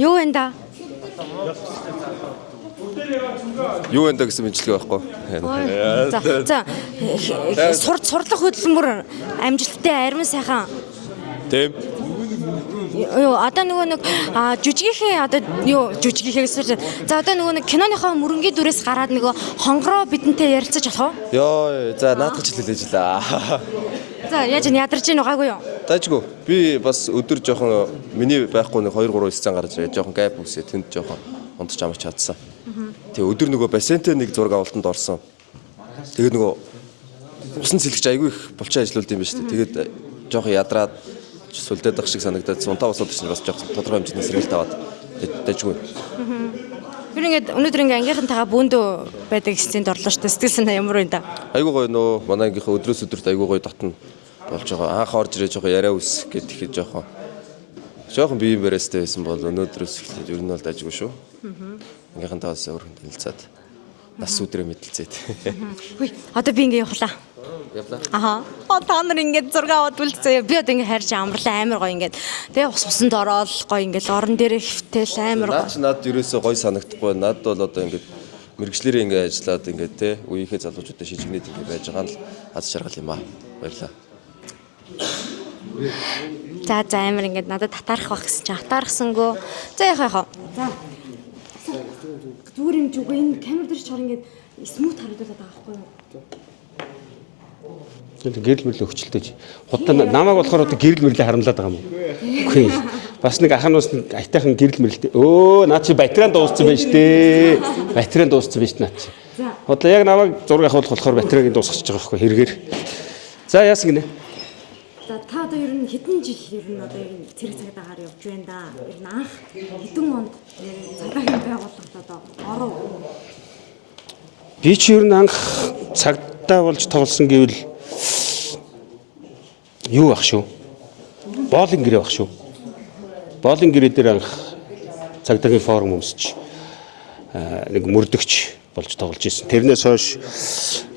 Юу вэ да? Юу энэ гэсэн мэдлэг байхгүй. За сурлах хөдөлмөр амжилттай ариун сайхан. Тийм. Юу одоо нөгөө нэг жүжигийнхээ одоо юу жүжигийнхээ гэсэн. За одоо нөгөө нэг киноныхоо мөрөнгийн дүрээс гараад нөгөө хонгороо бидэнтэй ярилцаж болох уу? Йоо, за наадах ч хэлээж лээ. За яаж ядарч ийн угаагүй юу? Дайжгүй. Би бас өдөр жоохон миний байхгүй нэг 2-3 сцен гарч ирээ. Жоохон гайп үсээ тэнд жоохон унтж амарч чадсан. Тэгээ өдөр нөгөө бассейнтэй нэг зураг авалтанд орсон. Тэгээ нөгөө усан цэлгч айгүй их булчин ажиллаулд юм ба шүү дээ. Тэгээд жоохон ядраад сүлдээд ах шиг санагдаад сунтаа босоод ирсэн бас жоохон тодорхой хэмжээний сэргээлт аваад дайжгүй. Тэр ингээд өнөөдөр ингээ ангийнхантайгаа бүүндөө байдаг сценд орлоо шүү дээ. Сэтгэл санаа ямар вэ да? Айгүй гоё нөө манай ангийнхаа өдрөөс өдөрт айгүй гоё дотно болж байгаа. Анх орж ирээ жоохон яриа үс гэд ихэд жоохон биеийн барьстай байсан бол өнөөдрөөс эхлээд ер нь бол дайжгүй шүү. Ангийнхантайгаас өөрхөн танилцаад нас өдрөө мэдэлцээд. Хүй одоо би ингээ явлаа. Явлаа. Аха. Та нар ингээд зураг аваад үлдсэн. Би одоо ингээ харж амарлаа амар гоё ингээд. Тэгээ усанд ороод гоё ингээд орон дээрээ хөвтөл амар гоё. Наад ерөөсөө гоё санагдахгүй. Наад бол одоо ингээд мэрэгчлэрээ ингээ ажиллаад ингээ те үеийнхээ залуучуудаа шижигнээд ингээ байж байгаа нь аз жаргал юм аа. Баярлаа. За амар ингээд надад татаарах байх гэсэн чи татаархсангүй. За яхаа. За. Зүгээр юм ч үгүй энэ камер дээр ч чор ингээд смут харагдаад байгаа байхгүй юу? Тэгээд гэрэл мэрлээ хөвчлөлтэй. Худаа намайг болохоор одоо гэрэл мэрлээ харамлаад байгаа юм уу? Үгүй. Бас нэг аханаас нэг айтайхан гэрэл мэрлээ. Өө наа чи батарейн дууссан байж тээ. Батарейн дууссан байж наа чи. Одоо яг намайг зураг авах болохоор батарейг дуусгачих байгаа байхгүй хэрэгээр. За яасан гинэ? За та одоо ер нь хэдэн жил ер нь одоо ер нь цэрэг цагдаагаар явж байна да. Ер нь анх хэдэн онд цагдаагийн байгууллагад одоо оров. Би чи ер нь анх цагдаа болж тоглосон гэвэл юу ах шүү? Боолын гэрээ ах шүү. Боолын гэрээ дээр анх цагдаагийн форум өмсөж нэг мөрдөгч болж тоглож ирсэн. Тэрнээс хойш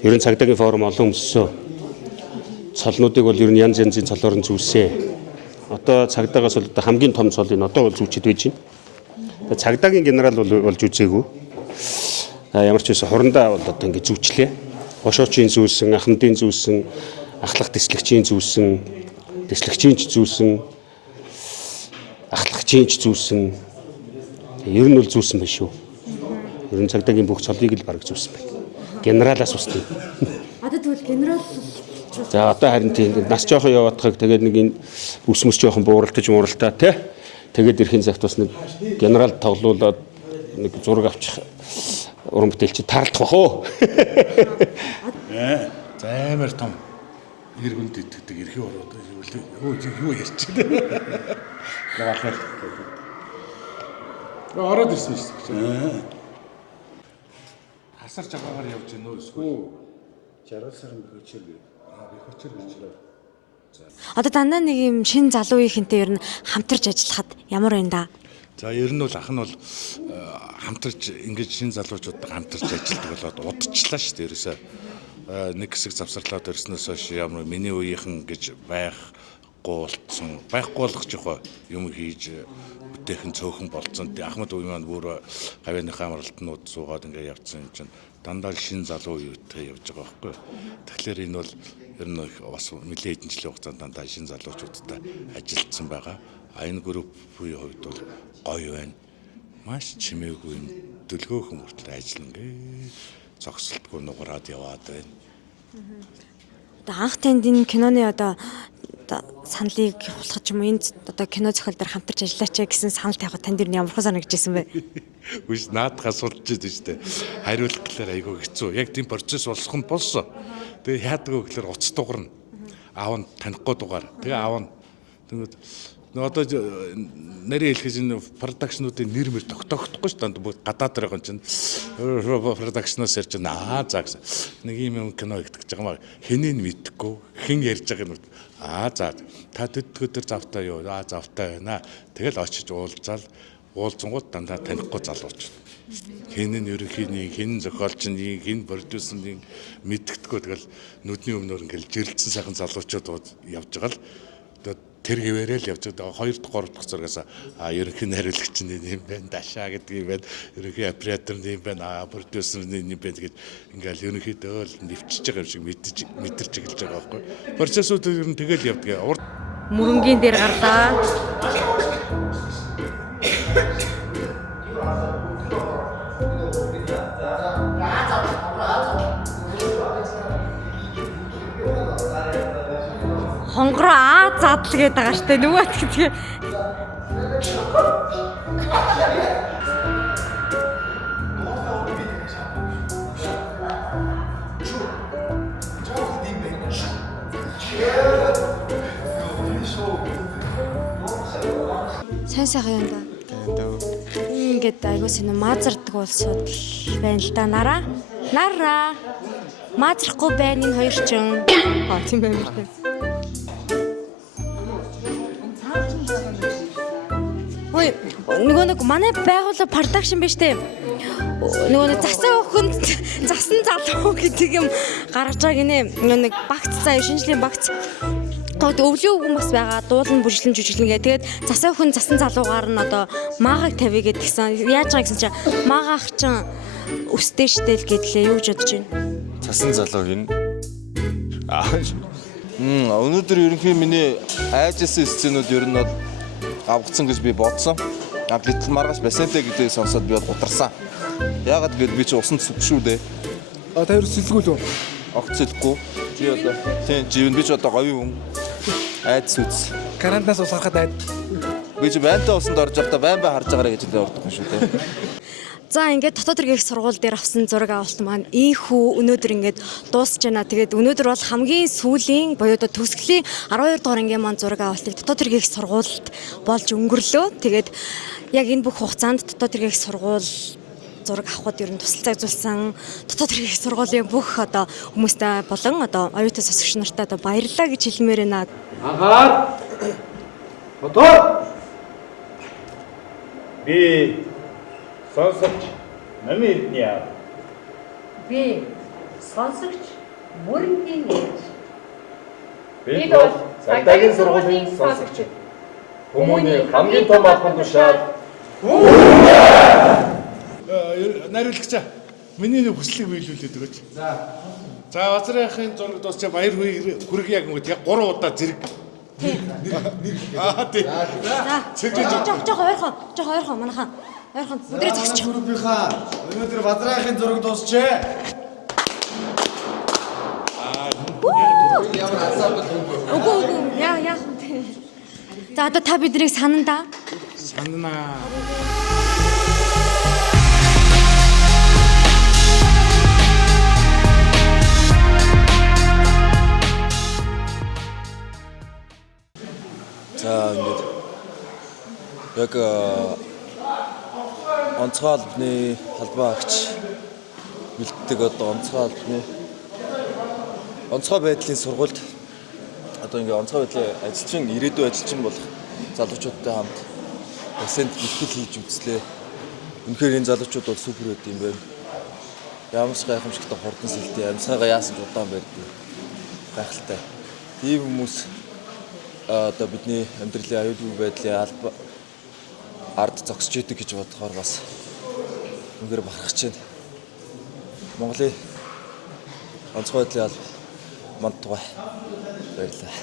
ер нь цагдаагийн форум олон өмссөн. Цолнуудыг бол ер нь янз янзын цолоор нь зүүсэн. Одоо цагдаагаас бол хамгийн том цол энэ одоо бол зүүчэд байж байна. Цагдаагийн генерал болж үзээгүй. Ямар ч байсан хурандаа бол одоо ингэ зүүчлээ. Гошоочийн зүүсэн, ахмадын зүүсэн, ахлах дэслэгчийн зүүсэн, дэслэгчийн ч зүүсэн, ахлагчийн ч зүүсэн. Ер нь бол зүүсэн байх шүү. Ер нь цагдаагийн бүх цолыг л бараг зүүсэн байна. Генералаас устна. Одоо тэгвэл генерал За одоо харин тийм нас жоохон яваадахыг тэгээд нэг энэ үс мэс жоохон бууралтаж мууралтаа тий. Тэгээд эрхийн цагт бас нэг генерал тоглуулад нэг зураг авчих уран бүтээлч таарлах бах уу. За амар том эр хүнд итгэдэг эрхээ ороод юу ярьж байна. Гахаар. Ороод ирсэн шүү. Хасар жагаагаар явж гэнэ үү эсвэл 60 сарын хөчөөр одоо дандаа нэг юм шин залууийнхэнтэй ер нь хамтарч ажиллахад ямар байна да? За ер нь бол ах нь бол хамтарч ингэж шин залуучуудтай хамтарч ажилладаг болоод удажчлаа шүү дээ ерөөсөө нэг хэсэг завсарлаад ирснээс хойш ямар миний үеийнхэн гэж байхгүй болгож явах юм хийж бүтээхэн цөөхөн болцсон. Ахмад үе маань бүр хавийнхаа амралтнууд суугаад ингэ явцсан юм чинь дандаа шин залуу үетэй явж байгаа байхгүй. Тэгэхээр энэ бол ер нь бас нэлээд хэдэн жилийн хугацаанд дандаа шин залуучуудтай ажилласан байгаа. Энэ группийн хувьд бол гоё байна. Маш чимээгүй юм дөлгөөхөн хүртэл ажиллана гээ. Зогсолтгүй нугараад яваад байна. Одоо анх танд энэ киноны одоо саналыг явуулах юм энд одоо кино зохиол дээр хамтарч ажиллаач гэсэн санал тавихад танд ер нь ямар хэн санагдчихсан бэ? Үгүй наадхаа судалж идэв шүү дээ. Хариулах гэхээр айгүй хэцүү. Яг тийм процесс болох нь болсон. Тэгээ яадаг вэ гэхээр уц дугарна. Аав нь танихгүй дугаар. Тэгээ аав нь тэгээд одоо нарийн хэлхээс энэ продакшнуудын нэр мэр тогтоогдохгүй шүү дээ. Гадаад байгаа юм чинь продакшноос ярьж байна. За гэсэн. Нэг юм кино хийгдэж байгаа маа. Хэнийг мэдхгүй, хэн ярьж байгааг нь за та төдгөдөр завтай юу? Завтай байна. Тэгэл очиж уулзаал уулзсангууд дандаа танихгүй залууч. Хэн нь ерөнхийний, хэн зохиолч нь, хэн продюсер нь мэддэггүй тэгэл нүдний өмнөр ингээл жирэлцэн сайхан залуучууд явж байгаа л тэр хэвээрээ л явж байгаа. 2 дахь 3 дахь зургаас ерөнхий найруулагч нь юм байна, Дашаа гэдэг юм байна, ерөнхий оператор нь юм байна, продюсер нь юм байна гэж ингээл ерөнхийдөө л нэвчиж байгаа юм шиг мэдэрч эхэлж байгаа байхгүй. Процессууд ер нь тэгэл явдаг. Урд Мөрөнгийн дээр гарлаа. Хонгороо задл гээд байгаа штэ нөгөө тэгээ. Сайн сайхан юм да. Ингээд айгуус энэ маазардаг улсууд байна л да. Нараа. Маазрахгүй байна энэ хоёр ч. Тийм байна л да. Ой, нөгөө нэг манай байгууллага продакшн биш үү? Нөгөө нэг засаа өхөнд засан залуу гэдэг юм гаргаж байгаа гинэ. Нөгөө нэг багц заа шинжлэлийн багц. Тод өвлөө хүн бас байгаа. Дуулан бүржлэн жүжиглэн гээ. Тэгээд засаа өхөн засан залуугаар нь одоо маагаг тавья гэдгсэн. Яаж байгаа гэсэн чинь маагаах чинь өстэй штэ л гэдлээ. Юу гэж бодож байна? Цасан залуу хин. Өнөөдөр ерөнхий миний айжсэн сценүүд ер нь бол авгацсан гэж би бодсон. Гэтэл маргааш бассейнтэй гэдгийг сонсоод би гутарсан. Яагаад гэвэл би чи усан цэвгүй шүү дээ. Та юу сэлгүй л үү? Огт цэвгүй. Би одоо тийм живэн би ч одоо говийн хүн. Айдс үз. Карантинаас ус харахад айд. Би чи байнтай усанд орж явахдаа байн харж байгаарэ гэж энэ ордохгүй шүү дээ. За ингээд дотоод хэргийн сургууль дээр авсан зураг авалт маань ийхүү өнөөдөр ингээд дуусж байна. Тэгээд өнөөдөр бол хамгийн сүүлийн боёо төгсгөлийн 12 дугаар ангийн маань зураг авалтыг дотоод хэргийн сургуульд болж өнгөрлөө. Тэгээд яг энэ бүх хугацаанд дотоод хэргийн сургууль зураг авахд ер нь тусалцаа үзүүлсэн дотоод хэргийн сургуулийн бүх одоо хүмүүстэй болон одоо оюутан сонсогч нартай одоо баярлалаа гэж хэлмээр байна. Анхаар. Мотор. Би сонсогч намын эдний яа. Би сонсогч мөрөнгийн ээж. Бид бол цагдаагийн сургуулийн сонсогч. Хүмүүний хамгийн том албан тушаал. найруулагч миний нэг хүслийг биелүүлээд өгөөч. За Базрахын зураг дуусчаа баяр хүрэг яг юм яг 3 удаа зэрэг. Тийм. Жоо ойрхон манайхан. Ойрхон өдрөө зогсчих. Группийнхаа өнөөдөр Базрахын зураг дуусчээ. Үгүй яа. За одоо та биднийг санана. Саннаа. За ингээд яг онцгой албаны халбаа агч бэлддэг одоо онцгой байдлын сургуульд одоо ингээд онцгой байдлын ажилчин ирээдүйн ажилчин болох залуучуудтай хамт бассейнд бэлтгэл хийж үзлээ. Үнэхээр энэ залуучууд бол супер байд юм байна. Ямар ч гайхамшигтай хурдан сэлтэй амьсгаагаа яасан ч удаан барьдаг. Гайхалтай. Ийм хүмүүс одоо бидний амьдралын аюулгүй байдлын ард зогсож идэг гэж бодохоор бас үнээр бахархаж байна. Монголын онцгой байдлын алба манд тугай баярлалаа.